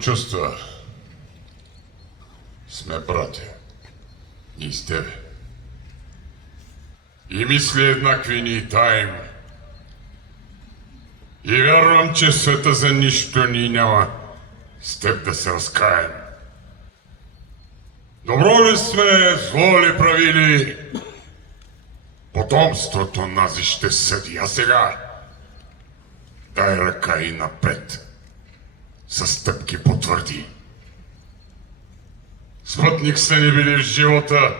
Почувства сме братя и с тебе. И мисли еднакви ни таим. И вярвам, че света за нищо ни няма с теб да се разкаем. Добро ли сме, зло ли правили, потомството нази ще съди. А сега дай ръка и напред. Със стъпки потвърди. Спътник са ни били в живота,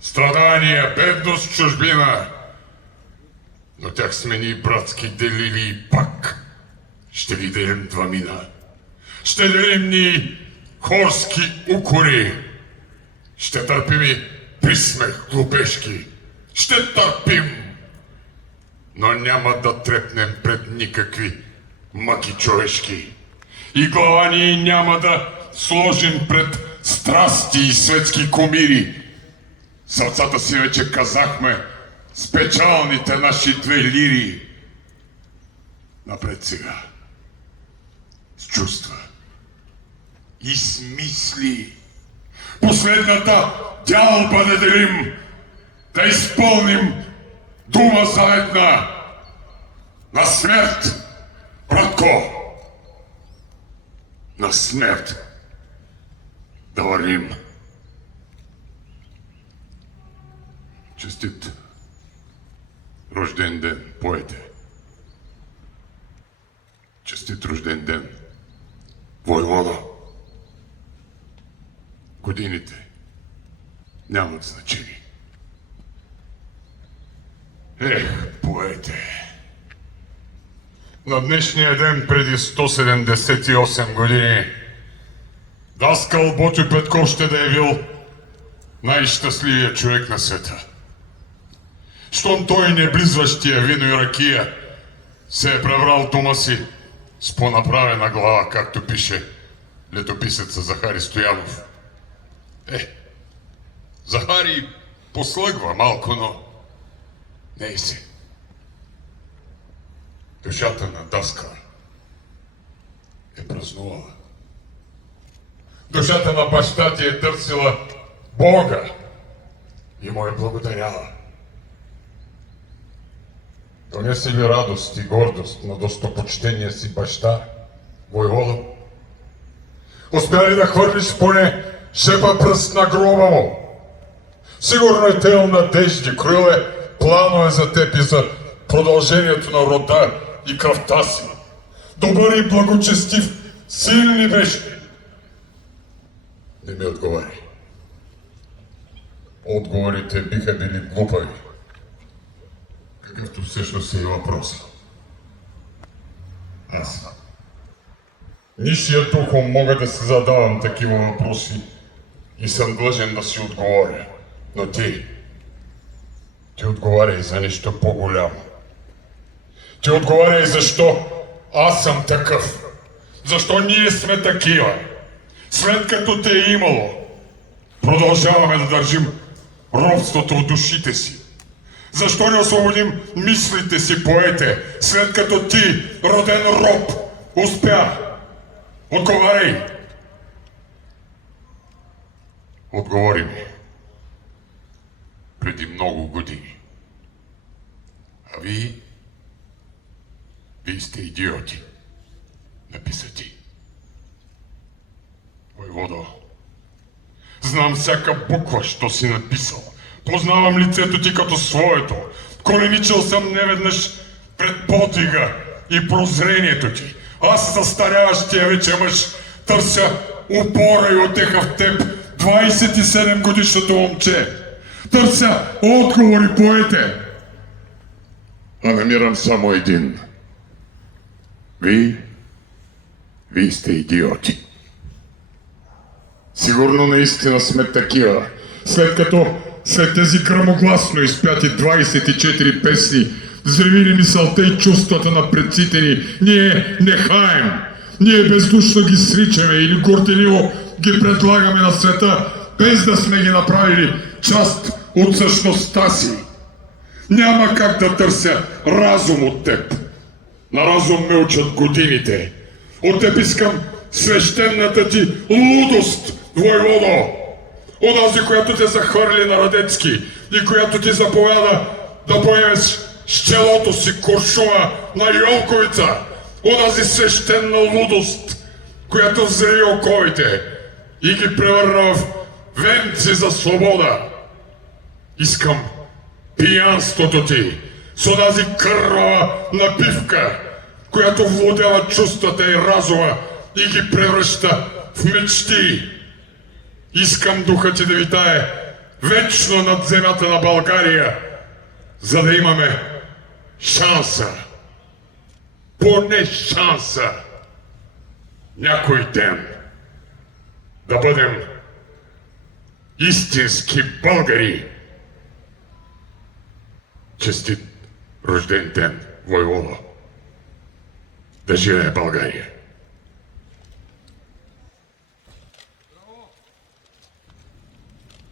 страдания, бедност, чужбина. Но тях сме ни братски делили и пак ще ви делим два мина. Ще делим ни хорски укори. Ще търпим и присмех глупешки. Ще търпим, но няма да трепнем пред никакви мъки човешки. И глава ни няма да сложим пред страсти и светски кумири. Сърцата си вече казахме с печалните наши две лири. Напред сега, с чувства и с мисли. Последната дялба да делим, да изпълним дума заветна на смърт, братко. На смърт да вървим. Честит рожден ден, поете. Честит рожден ден, войвода. Годините нямат значение. Ех, поете. На днешния ден преди 178 години даскал Ботьо Петков ще да е бил най-щастливият човек на света. Щом той неблизващия вино и ракия се е преврал дома си с понаправена глава, както пише летописеца Захари Стоянов. Захари послъгва малко, но не и си. Душата на Даскала е празнувала. Душата на баща ти е търсила Бога и му е благодаряла. Донесе ли радост и гордост на достопочтения си баща, войвода? Успя ли да хвърлиш поне шепа пръст на гроба му? Сигурно е тел надежди, криле планове за теб и за продължението на рода и кръвта си. Добър и благочестив, силни беше. Не ми отговаряй. Отговорите биха били глупави. Какъвто всъщност е и въпрос. Аз. Нисшият духом мога да се задавам такива въпроси и съм длъжен да си отговоря. Но ти отговаряй за нещо по-голямо. Ти отговаряй защо аз съм такъв. Защо ние сме такива. След като те е имало, продължаваме да държим робството в душите си. Защо не освободим мислите си, поете, след като ти, роден роб, успя? Отговаряй! Отговори ми. Преди много години. А вие сте идиоти. Написа ти. Войводо, знам всяка буква, що си написал. Познавам лицето ти като своето. Коленичил съм неведнъж пред подвига и прозрението ти. Аз застаряващия вече мъж търся опора и отеха в теб, 27 годишното момче. Търся отговори, поете. А намирам само един. Вие сте идиоти. Сигурно наистина сме такива. След тези грамогласно изпяти 24 песни, взривили мисълта и чувствата на предците ни, ние не хаем. Ние бездушно ги сричаме или горделиво ги предлагаме на света, без да сме ги направили част от същността си. Няма как да търся разум от теб. На разум ме учат годините. От теб искам свещената ти лудост, войводо. Онази, която те захвърли на Радецки и която ти заповяда да поемеш с челото си куршума на Йолковица. Онази свещена лудост, която взри оковите и ги превърна в венци за свобода. Искам пиянството ти с онази кървава напивка, която владява чувствата и разума и ги превръща в мечти. Искам духът ти да витае вечно над земята на България, за да имаме шанса, поне шанса, някой ден да бъдем истински българи. Честит рожден ден, войводо! Да живее България!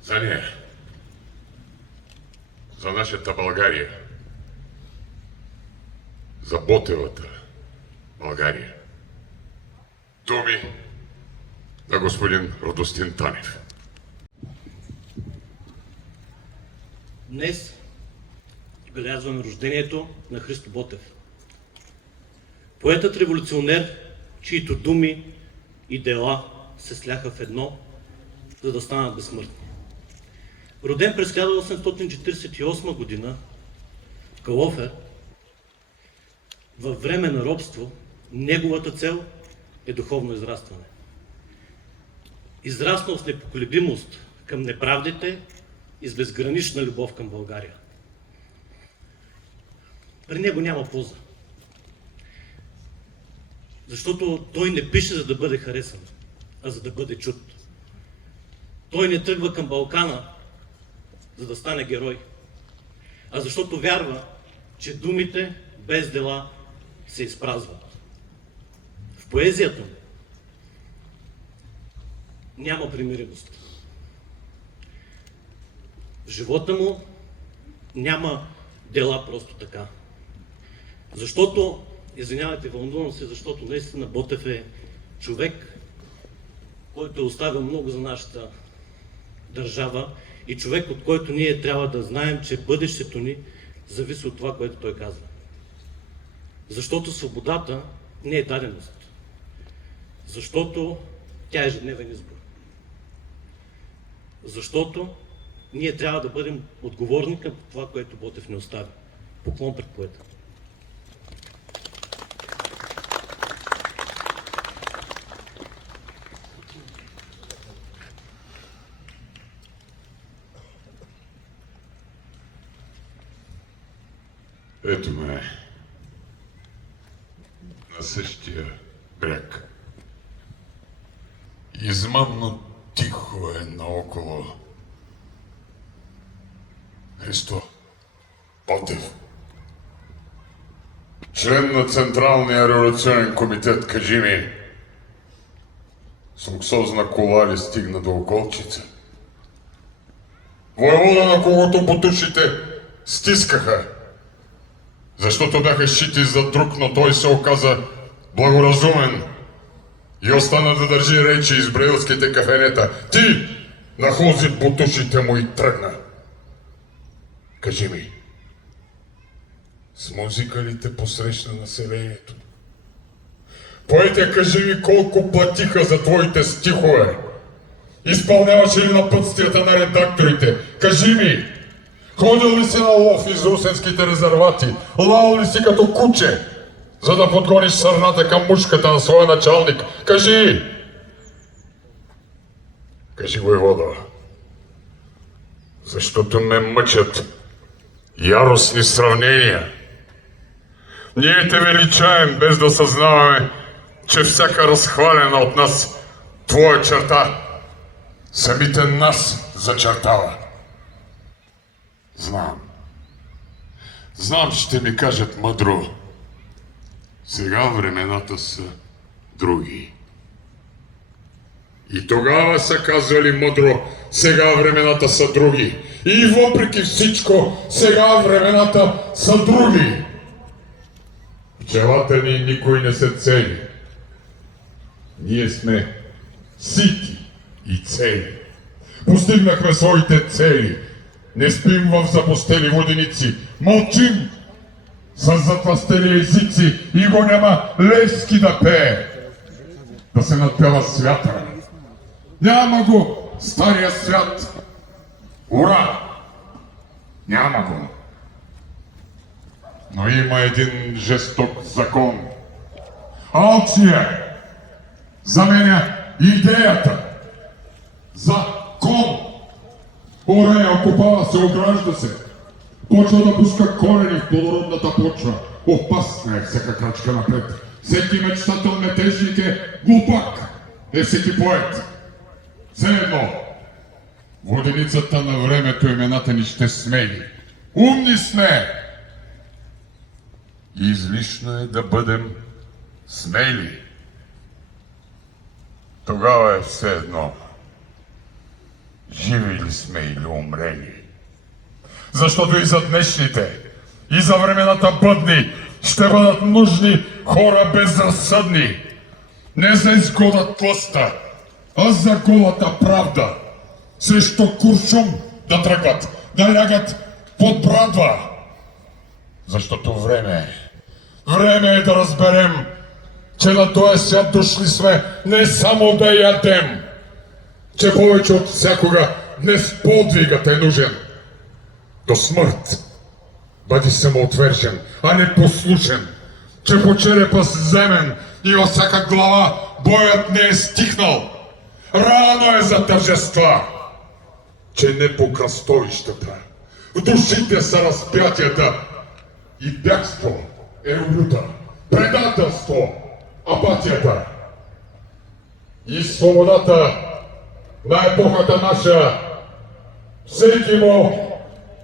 За нея, за нашата България, за Ботевата България. Думи на господин Радостин Танев. Днес отбелязваме рождението на Христо Ботев. Поетът-революционер, чието думи и дела се сляха в едно, за да станат безсмъртни. Роден през 1848 година в Калофер, във време на робство, неговата цел е духовно израстване. Израснал с непоколебимост към неправдите и с безгранична любов към България. При него няма поза. Защото той не пише за да бъде харесан, а за да бъде чут. Той не тръгва към Балкана, за да стане герой, а защото вярва, че думите без дела се изпразват. В поезията му няма примиримост. В живота му няма дела просто така. Защото, извинявайте, вълнувам се, защото наистина Ботев е човек, който е оставил много за нашата държава и човек, от който ние трябва да знаем, че бъдещето ни зависи от това, което той казва. Защото свободата не е даденост. Защото тя е ежедневен избор. Защото ние трябва да бъдем отговорни към това, което Ботев не остави. Поклон пред поета. Ето ме на същия бряг. Измамно тихо е наоколо. Христо Ботев, член на Централния революционен комитет, кажи ми, с луксозна кола ли стигна до Околчица? Войвода, на когото бутушите стискаха, защото бяха щити за друг, но той се оказа благоразумен и остана да държи речи из брейлските кафенета. Ти нахлузи бутушите му и тръгна. Кажи ми, с музика ли те посрещна населението? Поете, кажи ми колко платиха за твоите стихове? Изпълняваше ли напътствията на редакторите? Кажи ми, ходил ли си на лов из русенските резервати? Лал ли си като куче? за да подгониш сърната към мушката на своя началник? Кажи! Кажи, войвода. Защото ме мъчат яростни сравнения. Ние те величаем, без да съзнаваме, че всяка разхвалена от нас твоя черта самите нас зачертава. Знам. Знам, ще ми кажат мъдро. Сега времената са други. И тогава са казвали мъдро, сега времената са други. И въпреки всичко, сега времената са други. В челата ни никой не се цели. Ние сме сити и цели. Постигнахме своите цели. Не спим в запустели воденици. Мълчим с затластели езици и го няма Левски да пее. Да се надпява свята. Няма го стария свят. Ура! Няма го. Но има един жесток закон. Алчия заменя идеята. Закон. Орея окопава се, огражда се. Почва да пуска корени в плодородната почва. Опасна е всяка крачка напред. Всеки мечтател метежник е глупак. Е всеки поет. Все едно. Воденицата на времето имената ни ще смели. Умни сме! И излишно е да бъдем смели. Тогава е все едно. Живи ли сме или умрели? Защото и за днешните, и за времената бъдни ще бъдат нужни хора безразсъдни. Не за изгода тлъста, а за голата правда. Срещу куршум да тръгват, да лягат под брадва. Защото време е да разберем, че на този свят дошли сме не само да ядем, че повече от всякога днес подвигът е нужен. До смърт бъди самоотвержен, а не послушен, че по черепа земен и във всяка глава боят не е стихнал. Рано е за тържества, че не по кръстовищата. В душите са разпятията и бягство е люта, предателство, апатията. И свободата на епохата наша, всеки му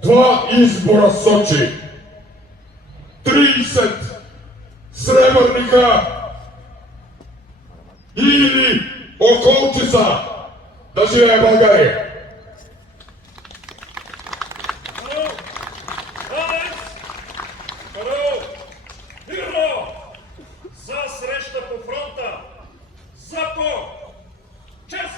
два избора сочи. 30 сребърника или околчица. Да живее България! За среща по фронта! За по чест!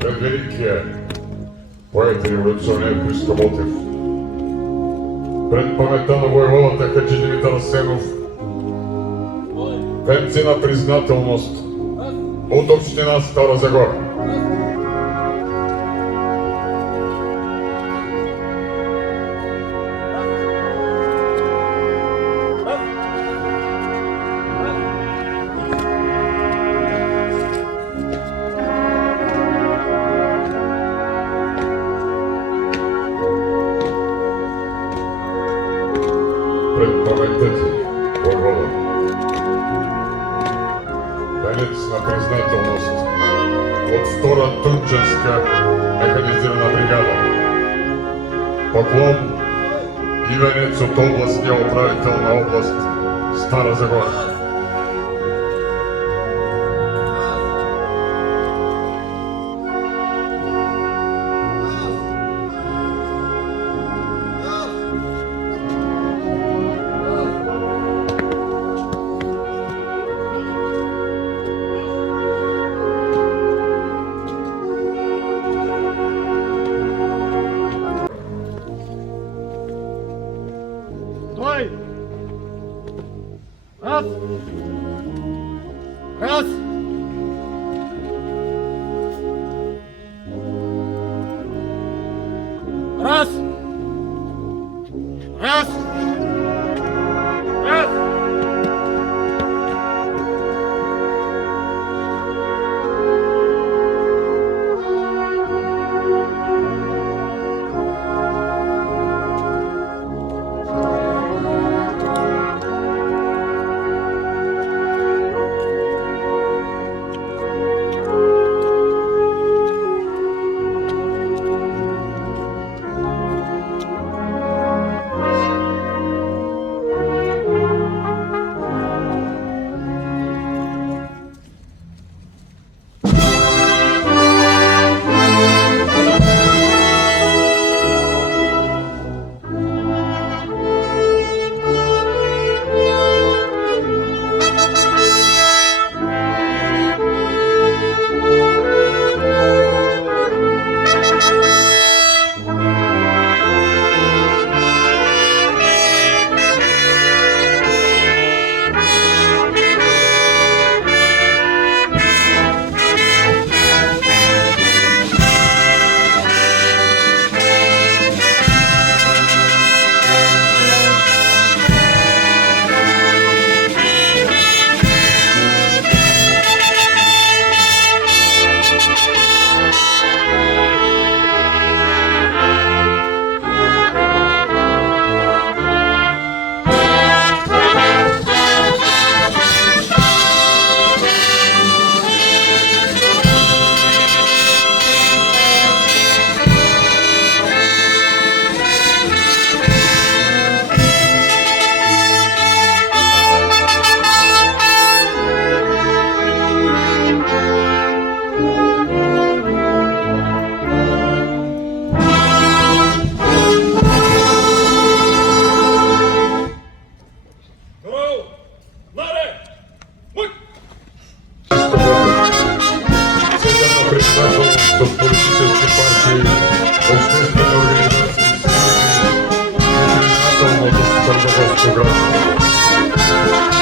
Пред великия поет и революционер Христо Ботев, пред паметта на войводата Хаджи Димитър Асенов, венци на признателност от община Стара Загора. Пред паметта ти, войвода, венец на признателност от втора Тунджанска механизирана бригада. Поклон и венец от областния управител на област Стара Загора. Той Раз. Раз. Раз. Раз. Раз. Здорово! Наре! Мък! Сега на представителност политически партии, обществени организации, и признателното търговско гражданство.